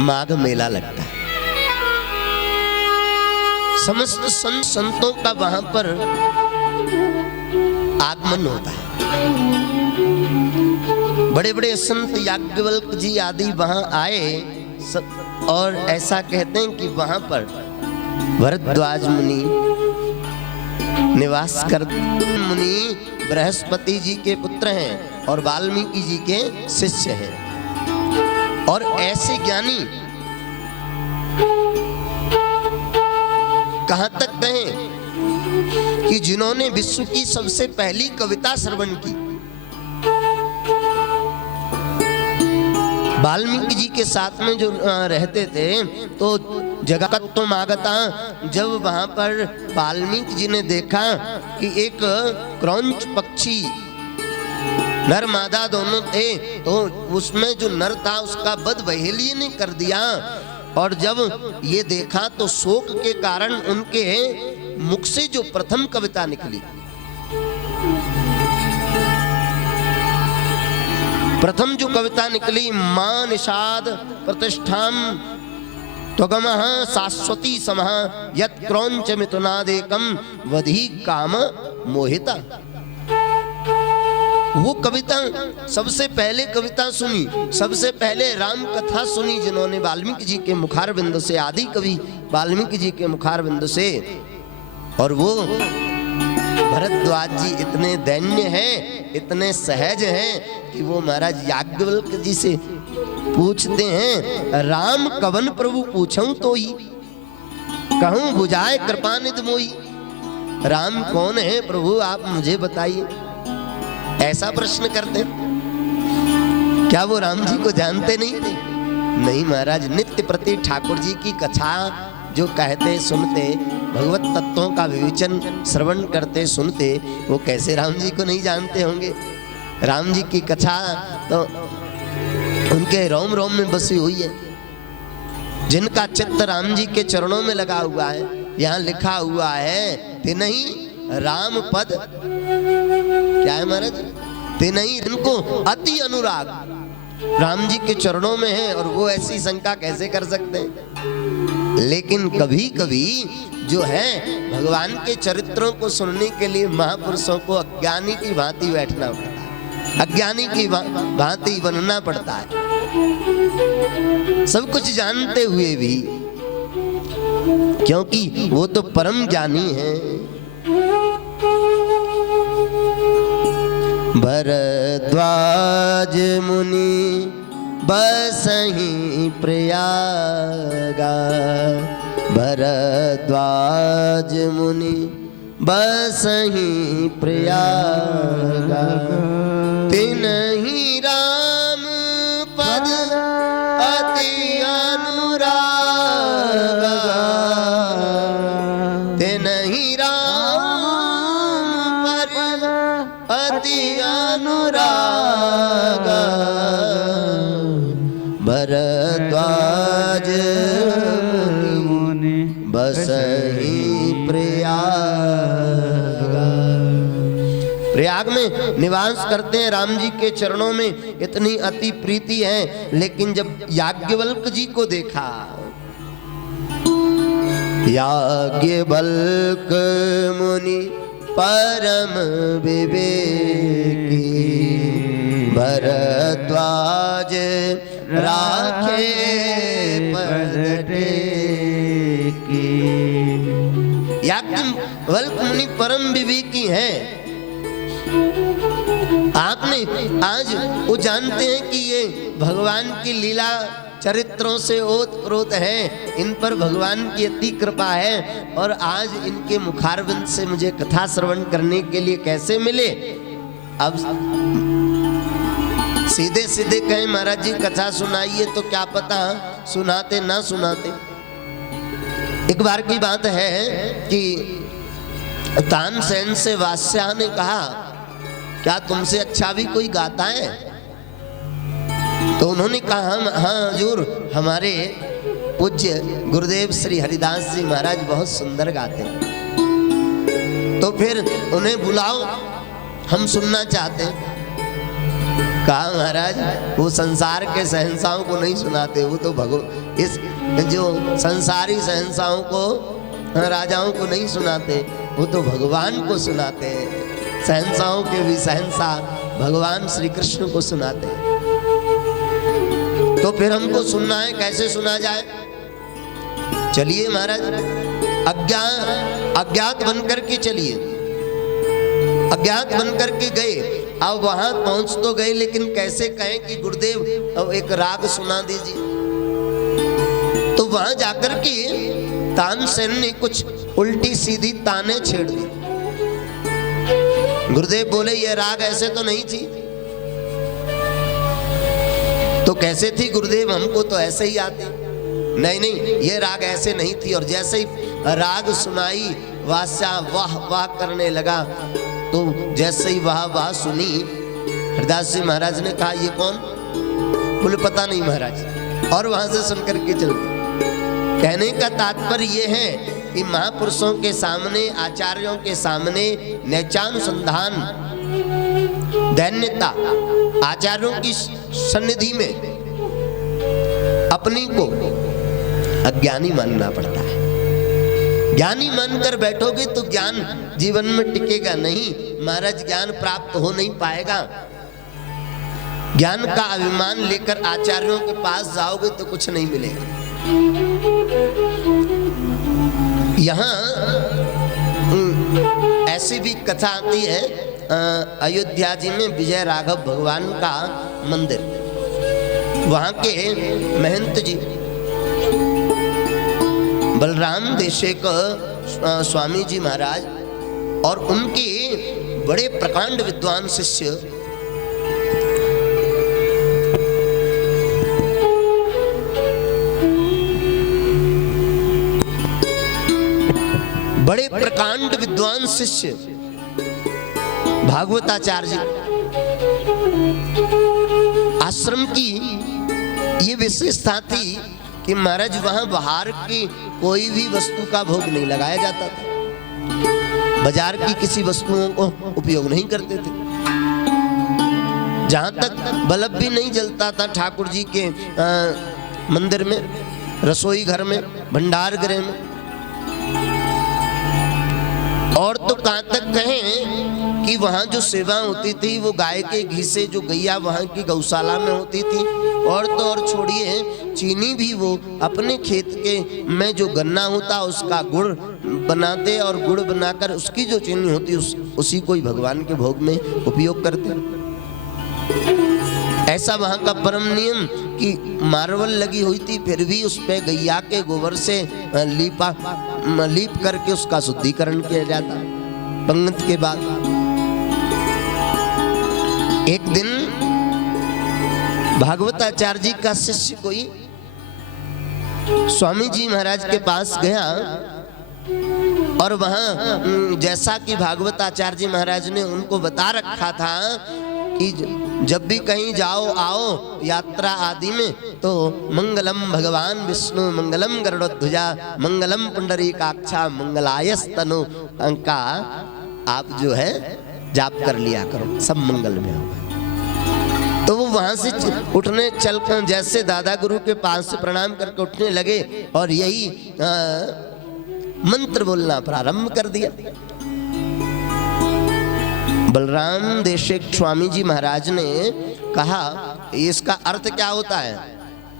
माघ मेला लगता है। समस्त संतों का वहां पर आगमन होता है। बड़े बड़े संत याज्ञवल्क्य जी आदि वहां आए और ऐसा कहते हैं कि वहां पर भरद्वाज मुनि निवास करते। मुनि बृहस्पति जी के पुत्र हैं और वाल्मीकि जी के शिष्य हैं। और ऐसे ज्ञानी कहां तक गए कि जिन्होंने विश्व की सबसे पहली कविता श्रवण की। वाल्मीकि जी के साथ में जो रहते थे तो जगत्तम आगता, जब वहां पर वाल्मीकि जी ने देखा कि एक क्रौंच पक्षी नर मादा दोनों थे, तो उसमें जो नर था उसका वध बहेलिये ने कर दिया। और जब ये देखा तो शोक के कारण उनके मुख से जो प्रथम कविता निकली, प्रथम जो कविता निकली, मां निषाद प्रतिष्ठाम त्वगमः शाश्वती समः यत् क्रौंच मिथुनादेकम वधी काम मोहिता। वो कविता सबसे पहले कविता सुनी, सबसे पहले राम कथा सुनी जिन्होंने वाल्मीकि जी के मुखारबिंद से, आदि कवि वाल्मीकि जी के मुखारबिंद से। और वो भरद्वाज जी इतने दैन्य हैं, इतने सहज हैं कि वो महाराज याज्ञवल्क्य जी से पूछते हैं, राम कवन प्रभु पूछूं तो ही कहूं बुझाए कृपानिधि मोई। राम कौन है प्रभु आप मुझे बताइए, ऐसा प्रश्न करते। क्या वो राम जी को जानते नहीं थे? नहीं महाराज, नित्य प्रति ठाकुर जी की कथा जो कहते सुनते, भगवत तत्वों का विवेचन श्रवण करते सुनते, वो कैसे राम जी को नहीं जानते होंगे। राम जी की कथा तो उनके रोम रोम में बसी हुई है। जिनका चित्त राम जी के चरणों में लगा हुआ है, यहाँ लिखा हुआ है तिन्हीं राम पद, क्या है महाराज, तिन्हीं इनको अति अनुराग राम जी के चरणों में है। और वो ऐसी शंका कैसे कर सकते हैं। लेकिन कभी कभी जो है भगवान के चरित्रों को सुनने के लिए महापुरुषों को अज्ञानी की भांति बैठना पड़ता है, अज्ञानी की भांति बनना पड़ता है। सब कुछ जानते हुए भी, क्योंकि वो तो परम ज्ञानी है। भरद्वाज मुनि बसहि प्रयागा, भरद्वाज मुनि बसहि प्रयागा, तिन्हीं राम पद अति अनुरागा, तिन्हीं राम पद अति अनुरागा, भरद्वाज मुनि बसहि प्रयागा। प्रयाग में निवास करते हैं, राम जी के चरणों में इतनी अति प्रीति है। लेकिन जब याज्ञवल्क्य जी को देखा, याज्ञवल्क्य मुनि परम विवेकी, भरद्वाज राखे पद टेकी। याज्ञवल्क्य मुनि परम विवेकी हैं। आपने आज वो जानते हैं कि ये भगवान की लीला चरित्रों से ओतप्रोत है, इन पर भगवान की अति कृपा है। और आज इनके मुखारबिंद से मुझे कथा श्रवण करने के लिए कैसे मिले। अब सीधे सीधे कहें महाराज जी कथा सुनाइए, तो क्या पता सुनाते ना सुनाते। एक बार की बात है कि तानसेन से वात्स्याह ने कहा, क्या तुमसे अच्छा भी कोई गाता है? तो उन्होंने कहा, हाँ हजूर, हमारे पूज्य गुरुदेव श्री हरिदास जी महाराज बहुत सुंदर गाते हैं। तो फिर उन्हें बुलाओ, हम सुनना चाहते हैं। कहा महाराज वो संसार के शहंशाहों को नहीं सुनाते, वो तो इस जो संसारी शहंशाहों को, राजाओं को नहीं सुनाते, वो तो भगवान को सुनाते हैं। शहंशाहों के भी शहंशाह भगवान श्री कृष्ण को सुनाते हैं। तो फिर हमको सुनना है, कैसे सुना जाए? चलिए महाराज, अज्ञात बनकर के चलिए। अज्ञात बनकर के गए, अब वहां पहुंच तो गए, लेकिन कैसे कहें कि गुरुदेव अब एक राग सुना दीजिए। तो वहां जाकर के तानसेन ने कुछ उल्टी सीधी ताने छेड़ दी। गुरुदेव बोले ये राग ऐसे तो नहीं थी। तो कैसे थी गुरुदेव? हमको तो ऐसे ही आती। नहीं नहीं, ये राग ऐसे नहीं थी। और जैसे ही राग सुनाई, वास्या वाह वाह करने लगा। तो जैसे ही वाह वाह सुनी, हरदास जी महाराज ने कहा ये कौन? बोले पता नहीं महाराज। और वहां से सुनकर के चल गए। कहने का तात्पर्य ये है कि महापुरुषों के सामने, आचार्यों के सामने नैचानुसंधान, दैन्यता, आचार्यों की सन्निधि में अपनी को अज्ञानी मानना पड़ता है। ज्ञानी मानकर बैठोगे तो ज्ञान जीवन में टिकेगा नहीं महाराज, ज्ञान प्राप्त हो नहीं पाएगा। ज्ञान का अभिमान लेकर आचार्यों के पास जाओगे तो कुछ नहीं मिलेगा। यहाँ ऐसी भी कथा आती है, अयोध्या जी में विजय राघव भगवान का मंदिर, वहां के महंत जी बलराम देशिक स्वामी जी महाराज और उनके बड़े प्रकांड विद्वान शिष्य भागवताचार्य जी, आश्रम की ये विशेषता थी कि महाराज वहां बाहर की कोई भी वस्तु का भोग नहीं लगाया जाता था। बाजार की किसी वस्तुओं को उपयोग नहीं करते थे। जहां तक बल्ब भी नहीं जलता था ठाकुर जी के मंदिर में, रसोई घर में, भंडार गृह में। और तो कहां तक कहें कि वहां जो सेवा होती थी वो गाय के घी से, जो गैया वहां की गौशाला में होती थी। और तो और छोड़िए, चीनी भी वो अपने खेत के में जो गन्ना होता उसका गुड़ बनाते और गुड़ बनाकर उसकी जो चीनी होती उसी को ही भगवान के भोग में उपयोग करते। ऐसा वहां का परम नियम कि मार्बल लगी हुई थी, फिर भी उस पे गैया के गोबर से लीप करके उसका शुद्धिकरण किया जाता पंगत के बाद। एक दिन भागवताचार्य जी का शिष्य कोई स्वामी जी महाराज के पास गया और वहां जैसा कि भागवताचार्य जी महाराज ने उनको बता रखा था कि जब भी कहीं जाओ आओ यात्रा आदि में तो मंगलम भगवान विष्णु, मंगलम गरुड़ध्वजा, मंगलम पुंडरीकाक्षा, मंगलायस्तनु का आप जो है जाप कर लिया करो, सब मंगल में होगा। तो वो वहां से उठने चलकर जैसे दादा गुरु के पास से प्रणाम करके उठने लगे और यही मंत्र बोलना प्रारंभ कर दिया। बलराम देशिक स्वामी जी महाराज ने कहा इसका अर्थ क्या होता है?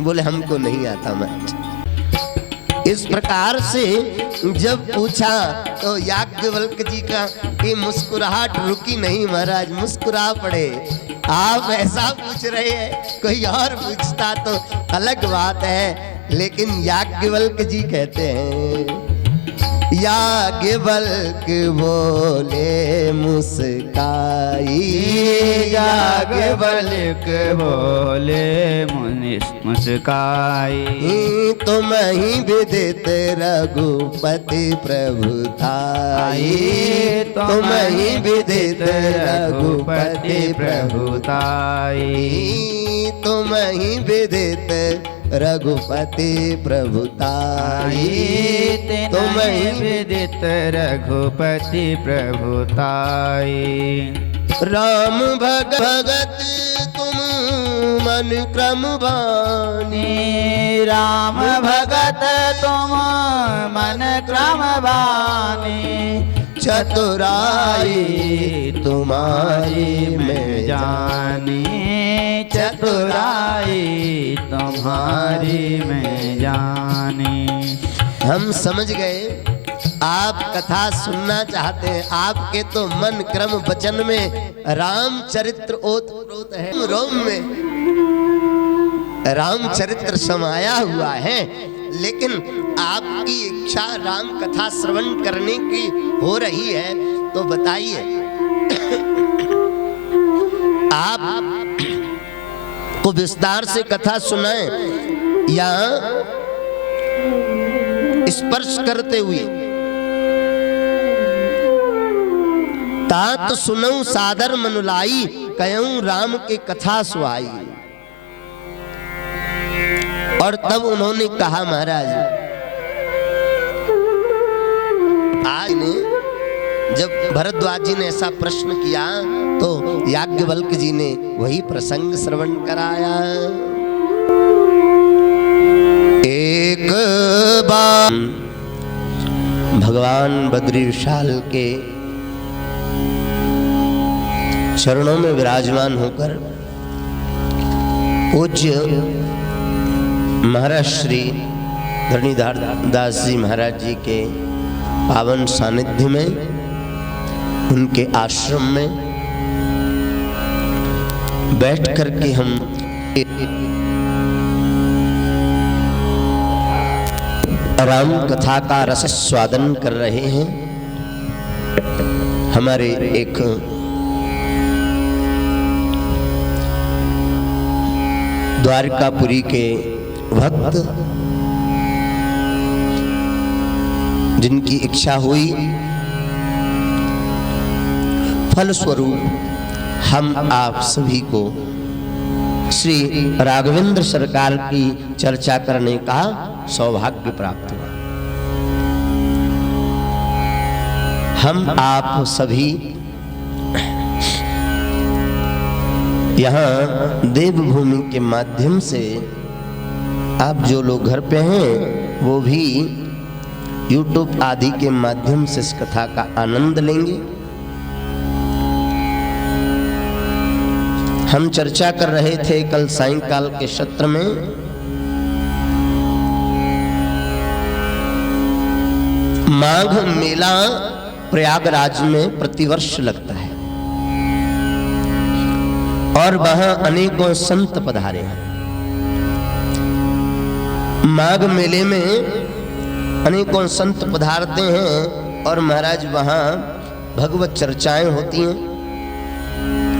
बोले हमको नहीं आता महाराज। इस प्रकार से जब पूछा तो याज्ञवल्क्य जी का कि मुस्कुराहट रुकी नहीं महाराज, मुस्कुरा पड़े। आप ऐसा पूछ रहे हैं, कोई और पूछता तो अलग बात है, लेकिन याज्ञवल्क्य जी कहते हैं, याज्ञवल्क्य बोले मुस्काई, याज्ञवल्क्य बोले मुस्काई, तुम ही विदित रघुपति प्रभुताई, तुम ही विदित रघुपति प्रभुताई, तुम ही विदित रघुपति प्रभुताई, तुम ही विदित रघुपति प्रभुताई। राम भगत तुम मन क्रम बानी। राम भगत तुम मन क्रम बानी। चतुराई तुम्हारी मैं जानी। चतुराई तुम्हारी मैं जानी। हम समझ गए आप कथा सुनना चाहते हैं। आपके तो मन क्रम वचन में रामचरित्र ओतप्रोत है, रोम में रामचरित्र समाया हुआ है। लेकिन आपकी इच्छा राम कथा श्रवण करने की हो रही है तो बताइए आप को विस्तार से कथा सुनाएं या स्पर्श करते हुए। तात सुनऊ सादर मनुलाई, कयऊ राम के कथा सुहाई। और तब उन्होंने कहा महाराज आज ने जब भरद्वाज जी ने ऐसा प्रश्न किया तो याज्ञवल्क्य जी ने वही प्रसंग श्रवण कराया। एक बार भगवान बद्री विशाल के चरणों में विराजमान होकर पूज्य महाराज श्री धरणीधर दास जी महाराज जी के पावन सानिध्य में उनके आश्रम में बैठ करके हम राम कथा का रस स्वादन कर रहे हैं। हमारे एक द्वारकापुरी के भक्त जिनकी इच्छा हुई, फलस्वरूप हम आप सभी को श्री राघवेंद्र सरकार की चर्चा करने का सौभाग्य प्राप्त हुआ। हम आप सभी यहाँ देवभूमि के माध्यम से आप जो लोग घर पे हैं वो भी YouTube आदि के माध्यम से इस कथा का आनंद लेंगे। हम चर्चा कर रहे थे कल सायंकाल के सत्र में माघ मेला प्रयागराज में प्रतिवर्ष लगता है और वहां अनेकों संत पधारे हैं। माघ मेले में अनेकों संत पधारते हैं और महाराज वहां भगवत चर्चाएं होती हैं।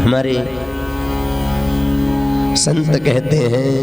हमारे संत कहते हैं